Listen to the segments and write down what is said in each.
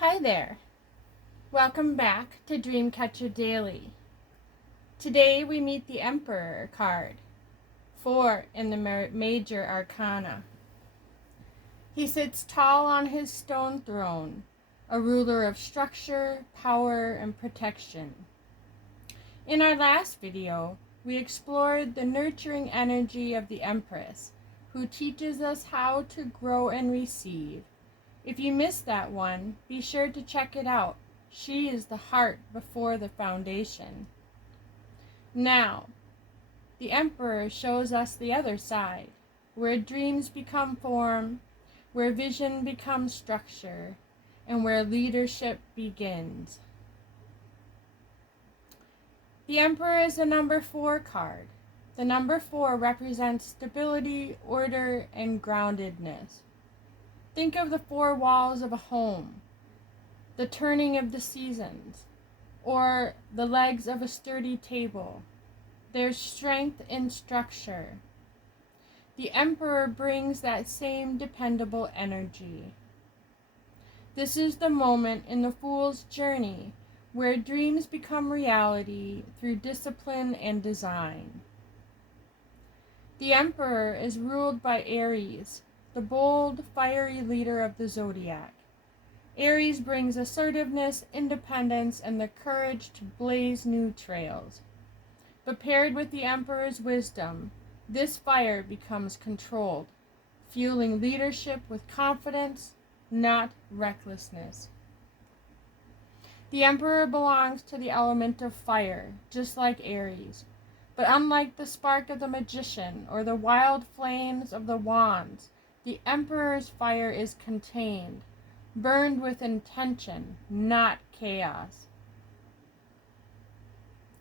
Hi there. Welcome back to Dreamkatcher Daily. Today we meet the Emperor card, 4 in the Major Arcana. He sits tall on his stone throne, a ruler of structure, power, and protection. In our last video, we explored the nurturing energy of the Empress, who teaches us how to grow and receive. If you missed that one, be sure to check it out. She is the heart before the foundation. Now, the Emperor shows us the other side, where dreams become form, where vision becomes structure, and where leadership begins. The Emperor is the number 4 card. The number 4 represents stability, order, and groundedness. Think of the 4 walls of a home, the turning of the seasons, or the legs of a sturdy table. There's strength in structure. The Emperor brings that same dependable energy. This is the moment in the Fool's journey where dreams become reality through discipline and design. The Emperor is ruled by Aries, the bold, fiery leader of the zodiac. Aries brings assertiveness, independence, and the courage to blaze new trails. But paired with the Emperor's wisdom, this fire becomes controlled, fueling leadership with confidence, not recklessness. The Emperor belongs to the element of fire, just like Aries. But unlike the spark of the magician or the wild flames of the wands, the Emperor's fire is contained, burned with intention, not chaos.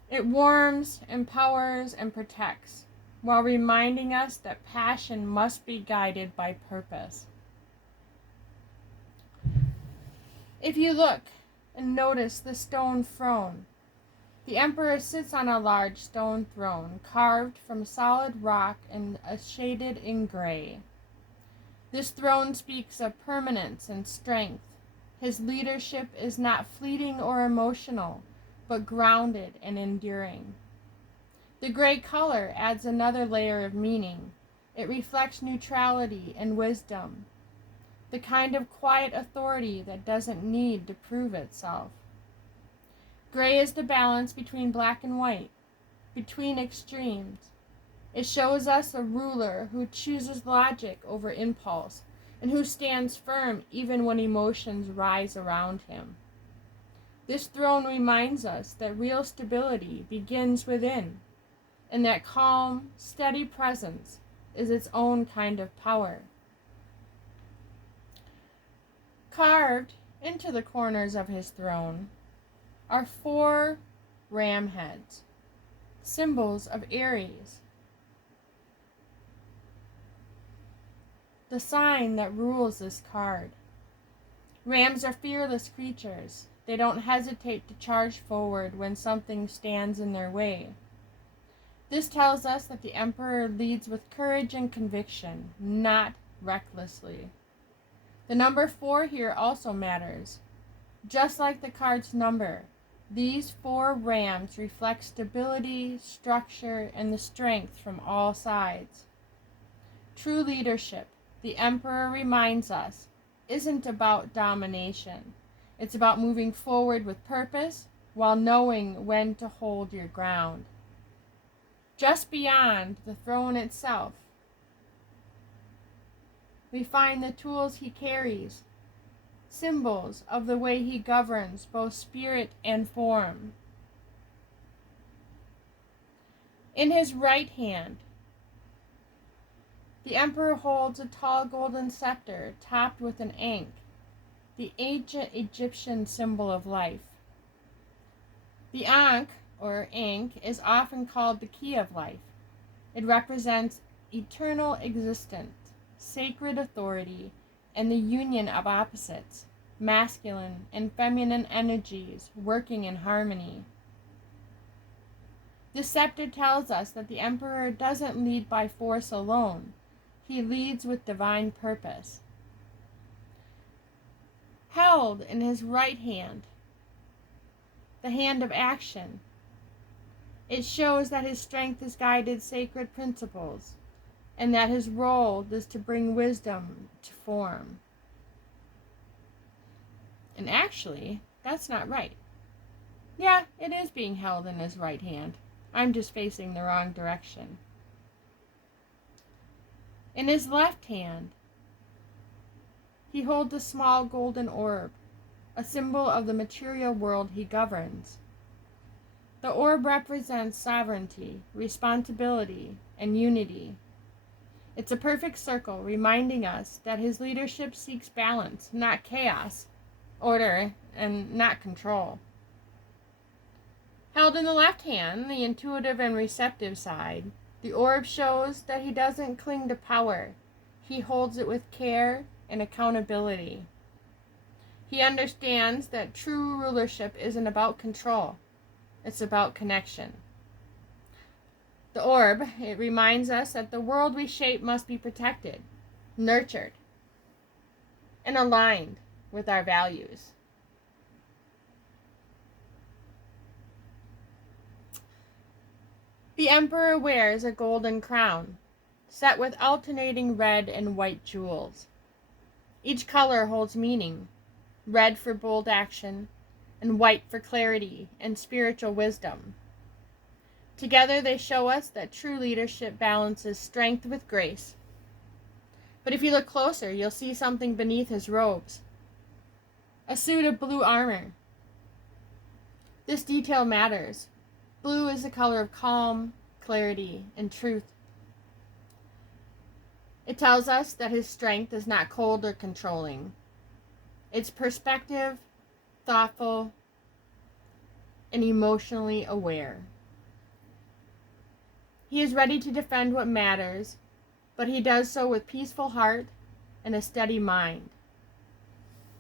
It warms, empowers, and protects, while reminding us that passion must be guided by purpose. If you look and notice the stone throne, the Emperor sits on a large stone throne carved from solid rock and shaded in gray. This throne speaks of permanence and strength. His leadership is not fleeting or emotional, but grounded and enduring. The gray color adds another layer of meaning. It reflects neutrality and wisdom, the kind of quiet authority that doesn't need to prove itself. Gray is the balance between black and white, between extremes. It shows us a ruler who chooses logic over impulse and who stands firm even when emotions rise around him. This throne reminds us that real stability begins within, and that calm, steady presence is its own kind of power. Carved into the corners of his throne are 4 ram heads, symbols of Aries, the sign that rules this card. Rams are fearless creatures. They don't hesitate to charge forward when something stands in their way. This tells us that the Emperor leads with courage and conviction, not recklessly. The number 4 here also matters. Just like the card's number, these 4 rams reflect stability, structure, and the strength from all sides. True leadership, the Emperor reminds us, isn't about domination. It's about moving forward with purpose while knowing when to hold your ground. Just beyond the throne itself, we find the tools he carries, symbols of the way he governs both spirit and form. In his right hand, the Emperor holds a tall golden scepter topped with an ankh, the ancient Egyptian symbol of life. The ankh, or ankh, is often called the key of life. It represents eternal existence, sacred authority, and the union of opposites, masculine and feminine energies working in harmony. The scepter tells us that the Emperor doesn't lead by force alone. He leads with divine purpose. held in his right hand, the hand of action. It shows that his strength is guided sacred principles, and that his role is to bring wisdom to form. And actually, that's not right. Yeah, it is being held in his right hand. I'm just facing the wrong direction. In his left hand, he holds a small golden orb, a symbol of the material world he governs. The orb represents sovereignty, responsibility, and unity. It's a perfect circle, reminding us that his leadership seeks balance, not chaos, order, and not control. Held in the left hand, the intuitive and receptive side, the orb shows that he doesn't cling to power. He holds it with care and accountability. He understands that true rulership isn't about control. It's about connection. The orb, it reminds us that the world we shape must be protected, nurtured, and aligned with our values. The emperor wears a golden crown, set with alternating red and white jewels. Each color holds meaning, red for bold action, and white for clarity and spiritual wisdom. Together they show us that true leadership balances strength with grace. But if you look closer, you'll see something beneath his robes. A suit of blue armor. This detail matters. Blue is the color of calm, clarity, and truth. It tells us that his strength is not cold or controlling. It's perspective, thoughtful, and emotionally aware. He is ready to defend what matters, but he does so with peaceful heart and a steady mind.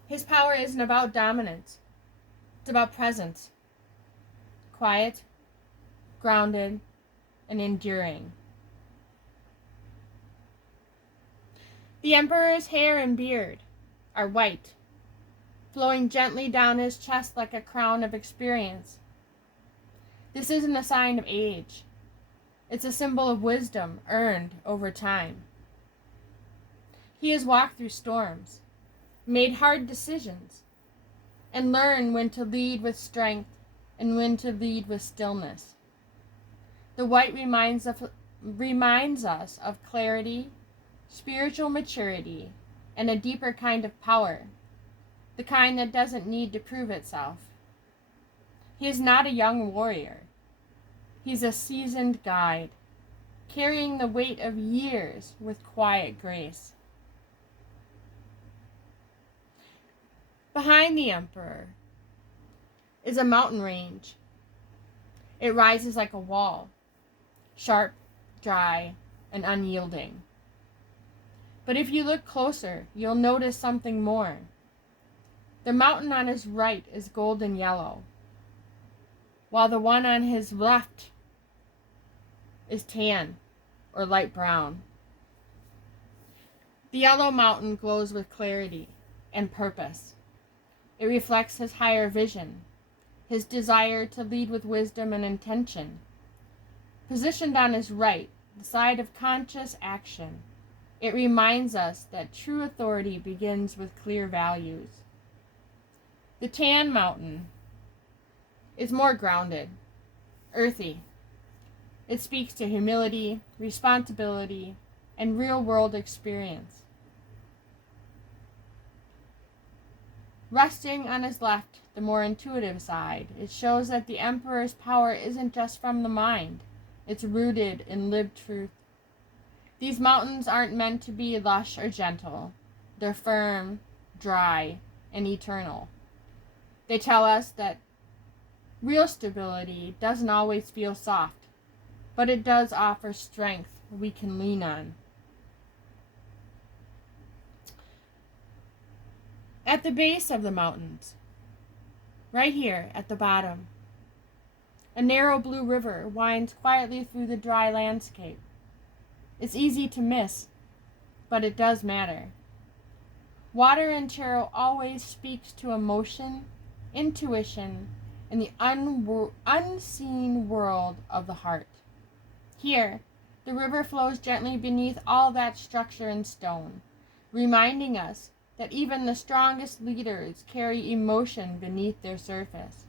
His power isn't about dominance. It's about presence. Quiet, grounded, and enduring. The emperor's hair and beard are white, flowing gently down his chest like a crown of experience. This isn't a sign of age. It's a symbol of wisdom earned over time. He has walked through storms, made hard decisions, and learned when to lead with strength and when to lead with stillness. The white reminds us of clarity, spiritual maturity, and a deeper kind of power, the kind that doesn't need to prove itself. He is not a young warrior. He's a seasoned guide, carrying the weight of years with quiet grace. Behind the emperor is a mountain range. It rises like a wall, sharp, dry, and unyielding. But if you look closer, you'll notice something more. The mountain on his right is golden yellow, while the one on his left is tan or light brown. The yellow mountain glows with clarity and purpose. It reflects his higher vision, his desire to lead with wisdom and intention. Positioned on his right, the side of conscious action, it reminds us that true authority begins with clear values. The tan mountain is more grounded, earthy. It speaks to humility, responsibility, and real-world experience. Resting on his left, the more intuitive side, it shows that the emperor's power isn't just from the mind. It's rooted in lived truth. These mountains aren't meant to be lush or gentle. They're firm, dry, and eternal. They tell us that real stability doesn't always feel soft, but it does offer strength we can lean on. At the base of the mountains, right here at the bottom, a narrow blue river winds quietly through the dry landscape. It's easy to miss, but it does matter. Water in tarot always speaks to emotion, intuition, and the unseen world of the heart. Here, the river flows gently beneath all that structure in stone, reminding us that even the strongest leaders carry emotion beneath their surface.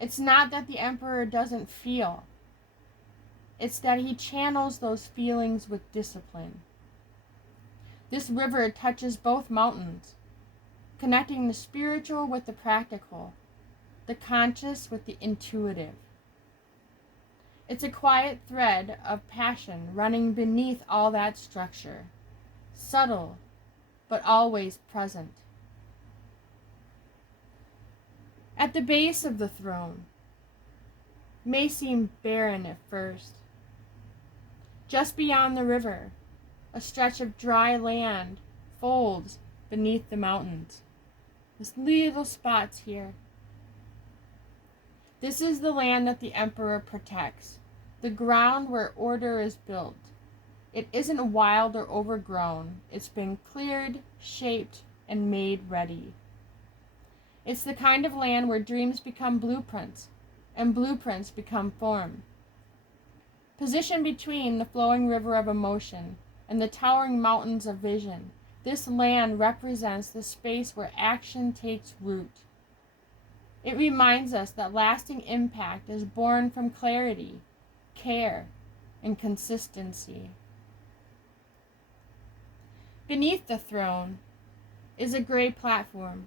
It's not that the Emperor doesn't feel. It's that he channels those feelings with discipline. This river touches both mountains, connecting the spiritual with the practical, the conscious with the intuitive. It's a quiet thread of passion running beneath all that structure, subtle, but always present. At the base of the throne, may seem barren at first. Just beyond the river, a stretch of dry land folds beneath the mountains. There's little spots here. This is the land that the Emperor protects, the ground where order is built. It isn't wild or overgrown. It's been cleared, shaped, and made ready. It's the kind of land where dreams become blueprints, and blueprints become form. Positioned between the flowing river of emotion and the towering mountains of vision, this land represents the space where action takes root. It reminds us that lasting impact is born from clarity, care, and consistency. Beneath the throne is a gray platform,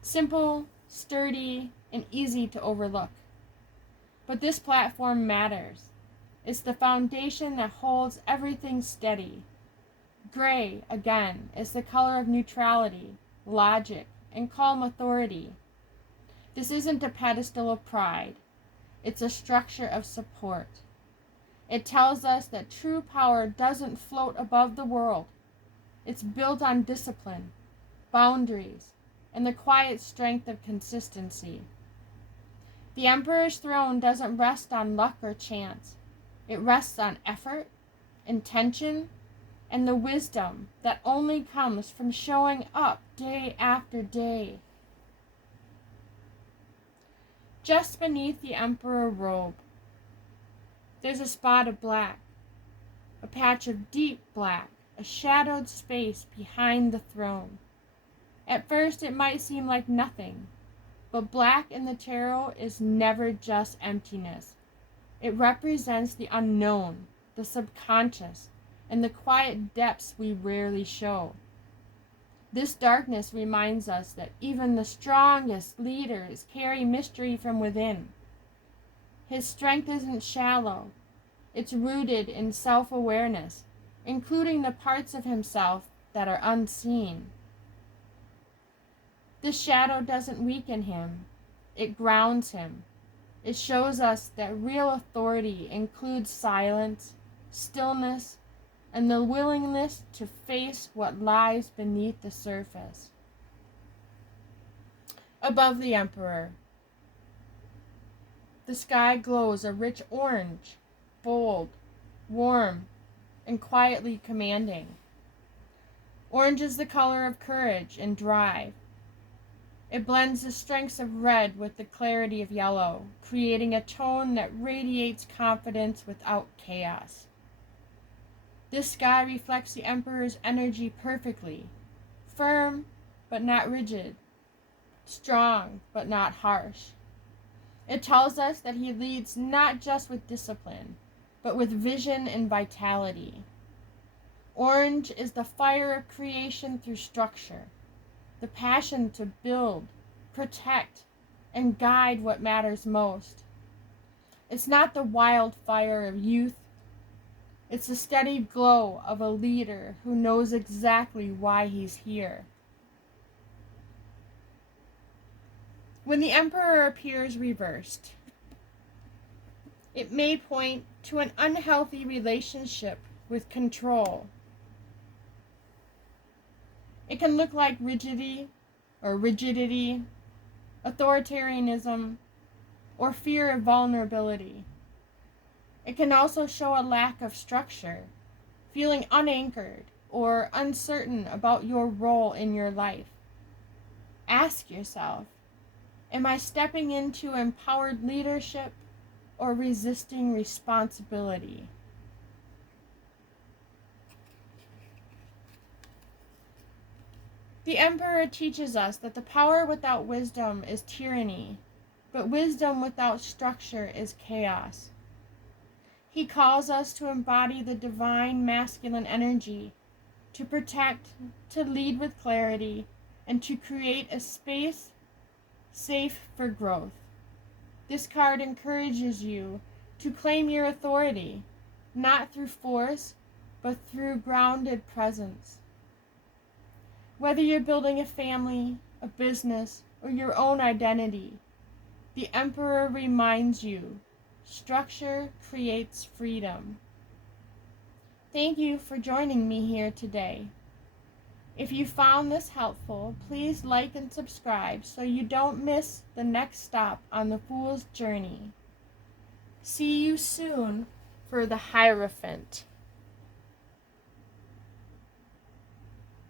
simple, sturdy, and easy to overlook. But this platform matters. It's the foundation that holds everything steady. Gray, again, is the color of neutrality, logic, and calm authority. This isn't a pedestal of pride. It's a structure of support. It tells us that true power doesn't float above the world. It's built on discipline, boundaries, and the quiet strength of consistency. The Emperor's throne doesn't rest on luck or chance. It rests on effort, intention, and the wisdom that only comes from showing up day after day. Just beneath the Emperor robe, there's a spot of black, a patch of deep black, a shadowed space behind the throne. At first it might seem like nothing, but black in the tarot is never just emptiness. It represents the unknown, the subconscious, and the quiet depths we rarely show. This darkness reminds us that even the strongest leaders carry mystery from within. His strength isn't shallow. It's rooted in self-awareness, including the parts of himself that are unseen. This shadow doesn't weaken him. It grounds him. It shows us that real authority includes silence, stillness, and the willingness to face what lies beneath the surface. Above the Emperor, the sky glows a rich orange, bold, warm, and quietly commanding. Orange is the color of courage and drive. It blends the strengths of red with the clarity of yellow, creating a tone that radiates confidence without chaos. This sky reflects the Emperor's energy perfectly, firm but not rigid, strong but not harsh. It tells us that he leads not just with discipline, but with vision and vitality. Orange is the fire of creation through structure, the passion to build, protect, and guide what matters most. It's not the wild fire of youth. It's the steady glow of a leader who knows exactly why he's here. When the Emperor appears reversed, it may point to an unhealthy relationship with control. It can look like rigidity, authoritarianism, or fear of vulnerability. It can also show a lack of structure, feeling unanchored, or uncertain about your role in your life. Ask yourself, am I stepping into empowered leadership or resisting responsibility? The Emperor teaches us that the power without wisdom is tyranny, but wisdom without structure is chaos. He calls us to embody the divine masculine energy, to protect, to lead with clarity, and to create a space safe for growth. This card encourages you to claim your authority, not through force, but through grounded presence. Whether you're building a family, a business, or your own identity, the Emperor reminds you, structure creates freedom. Thank you for joining me here today. If you found this helpful, please like and subscribe so you don't miss the next stop on the Fool's Journey. See you soon for the Hierophant.